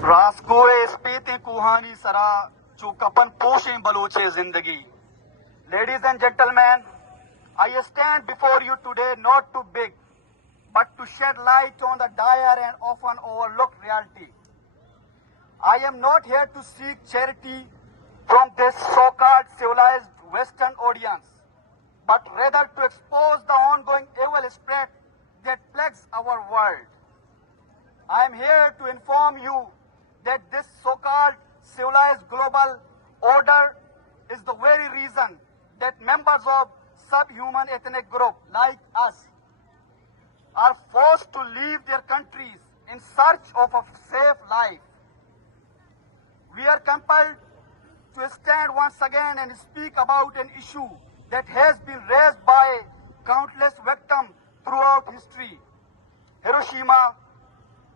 Raskoe spiti kuhani sara chukapan poshin baloche zindagi. Ladies and gentlemen, I stand before you today not to beg, but to shed light on the dire and often overlooked reality. I am not here to seek charity from this so-called civilized Western audience, but rather to expose the ongoing evil spirit that plagues our world. I am here to inform you that this so-called civilized global order is the very reason that members of subhuman ethnic group like us are forced to leave their countries in search of a safe life. We are compelled to stand once again and speak about an issue that has been raised by countless victims throughout history. Hiroshima,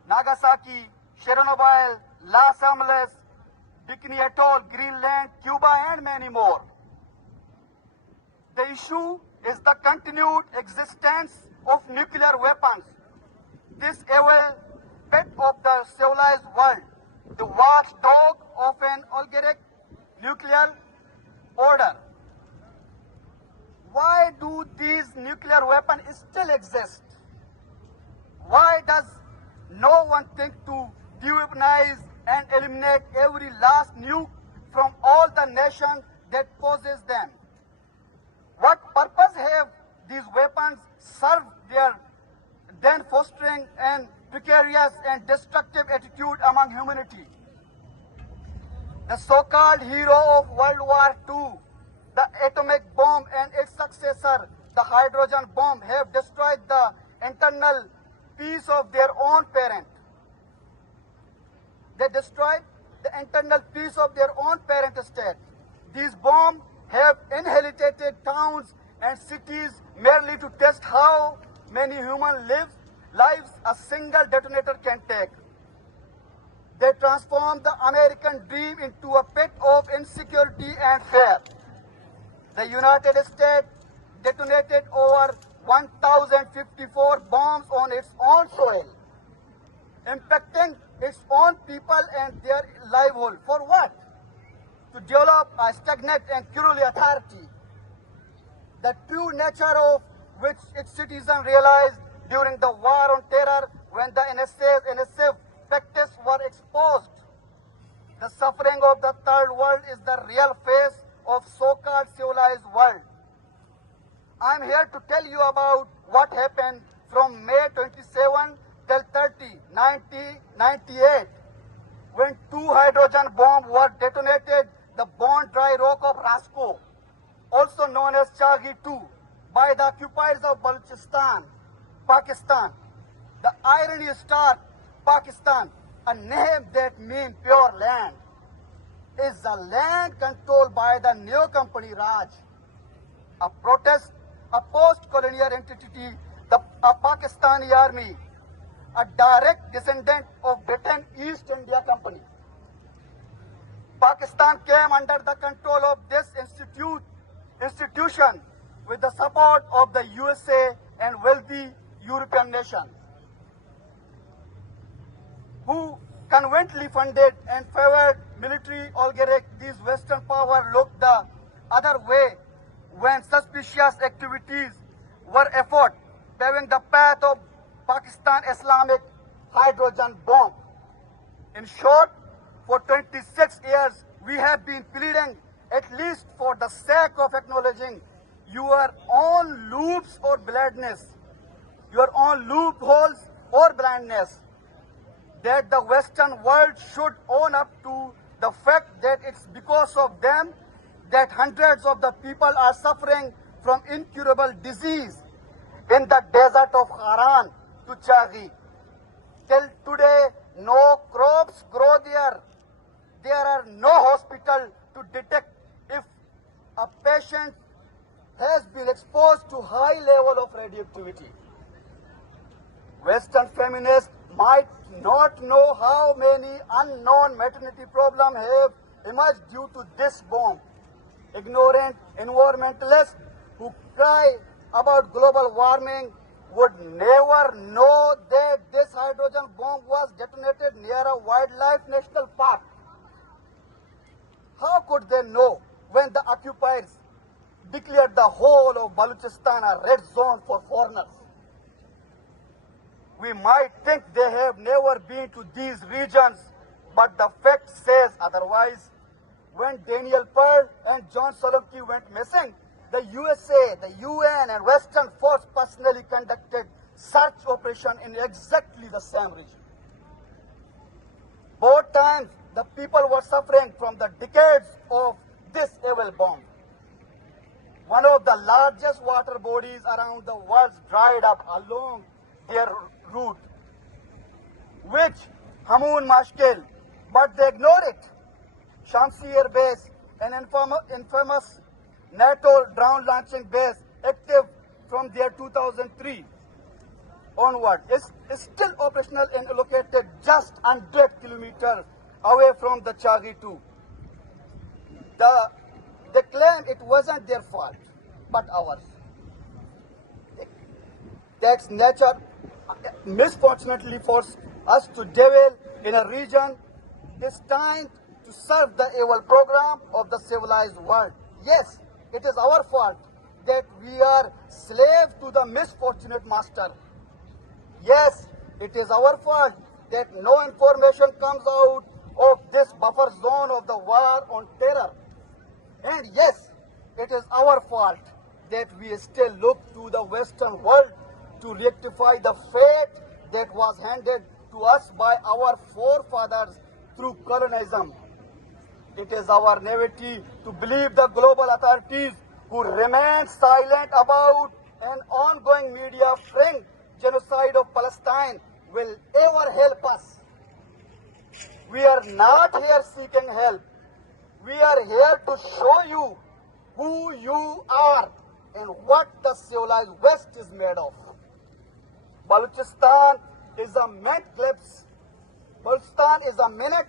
Nagasaki, Chernobyl, Los Angeles, Bikini Atoll, Greenland, Cuba, and many more. The issue is the continued existence of nuclear weapons. This evil pet of the civilized world, the watchdog of an oligarchic nuclear order. Why do these nuclear weapons still exist? Why does no one think to deweaponize and eliminate every last nuke from all the nations that possess them? What purpose have these weapons served their then fostering an precarious and destructive attitude among humanity? The so-called hero of World War II, the atomic bomb and its successor, the hydrogen bomb, have destroyed the internal peace of their own parent. They destroyed the internal peace of their own parent state. These bombs have annihilated towns and cities merely to test how many human lives a single detonator can take. They transformed the American dream into a pit of insecurity and fear. The United States detonated over 1,054 bombs on its own soil, impacting its own people and their livelihood. For what? To develop a stagnant and cruel authority, the true nature of which its citizens realized during the war on terror when the NSA practices were exposed. The suffering of the third world is the real face of so-called civilized world. I am here to tell you about what happened from May 27 till 30, 1998, when two hydrogen bombs were detonated the bone dry rock of Roscoe, also known as Chagi 2, by the occupiers of Balochistan, Pakistan. The irony stark, Pakistan, a name that means pure land, is a land controlled by the new company Raj, a post-colonial entity, a Pakistani army, a direct descendant of Britain East India Company. Pakistan came under the control of this institution with the support of the USA and wealthy European nations, who conveniently funded and favored military oligarchy. These Western powers looked the other way when suspicious activities were afoot, paving the path of Pakistan Islamic hydrogen bomb. In short, for 26 years, we have been pleading, at least for the sake of acknowledging your own loops or blindness, your own loopholes or blindness, that the Western world should own up to the fact that it's because of them that hundreds of the people are suffering from incurable disease in the desert of Haran to Chagi. Till today, no crops grow there. There are no hospitals to detect if a patient has been exposed to high level of radioactivity. Western feminists might not know how many unknown maternity problems have emerged due to this bomb. Ignorant environmentalists who cry about global warming would never know that this hydrogen bomb was detonated near a wildlife Balochistan a red zone for foreigners. We might think they have never been to these regions, but the fact says otherwise. When Daniel Pearl and John Solanke went missing, the USA, the UN and Western force personally conducted search operation in exactly the same region. Both times, the people were suffering from the decades of this evil bomb. One of the largest water bodies around the world dried up along their route, which Hamoon Mashkil, but they ignore it. Shamsi Air Base, an infamous NATO drone launching base active from their 2003 onward, is still operational and located just 100 kilometers away from the Chagi 2. They claim it wasn't their fault, but ours. That's nature misfortunately forced us to dwell in a region destined to serve the evil program of the civilized world. Yes, it is our fault that we are slaves to the misfortunate master. Yes, it is our fault that no information comes out of this buffer zone of the war on terror. And yes, it is our fault that we still look to the Western world to rectify the fate that was handed to us by our forefathers through colonialism. It is our naivety to believe the global authorities who remain silent about an ongoing media-framed genocide of Palestine will ever help us. We are not here seeking help. We are here to show you who you are and what the civilized West is made of. Balochistan is a minute glimpse. Balochistan is a minute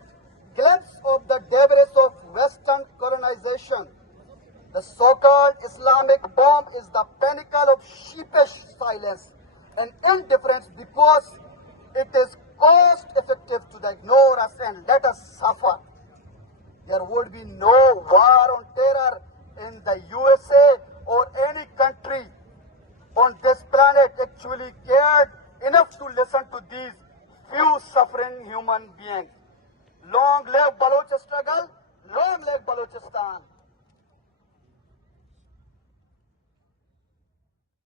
glimpse of the debris of Western colonization. The so-called Islamic bomb is the pinnacle of sheepish silence and indifference because it is cost-effective to ignore us and let us suffer. There would be no war on terror in the USA or any country on this planet actually cared enough to listen to these few suffering human beings. Long live Baloch struggle, long live Balochistan.